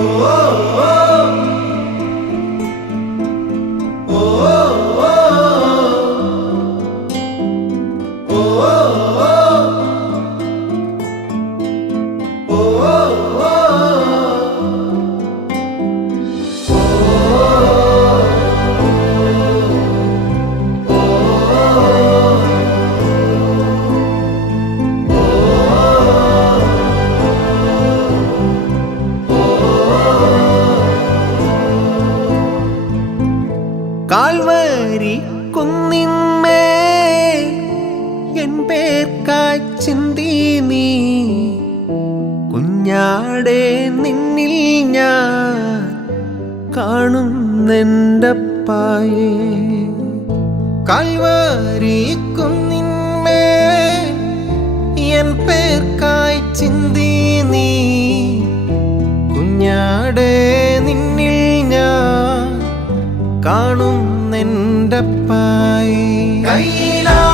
oh, whoa. Oh, oh. Calvary കുന്നിന്മേ എൻ പേർ ചിന്തി നീ കുഞ്ഞാടെ നിന്നിൽ ഞാൻ കാണുന്നെൻ്റെപ്പായേ കാൽവരി കുന്നിന്മേ എൻ പേർ ചിന്തി നീ കുഞ്ഞാടേ കാണും നിന്റെ പായി കയ്യിലാ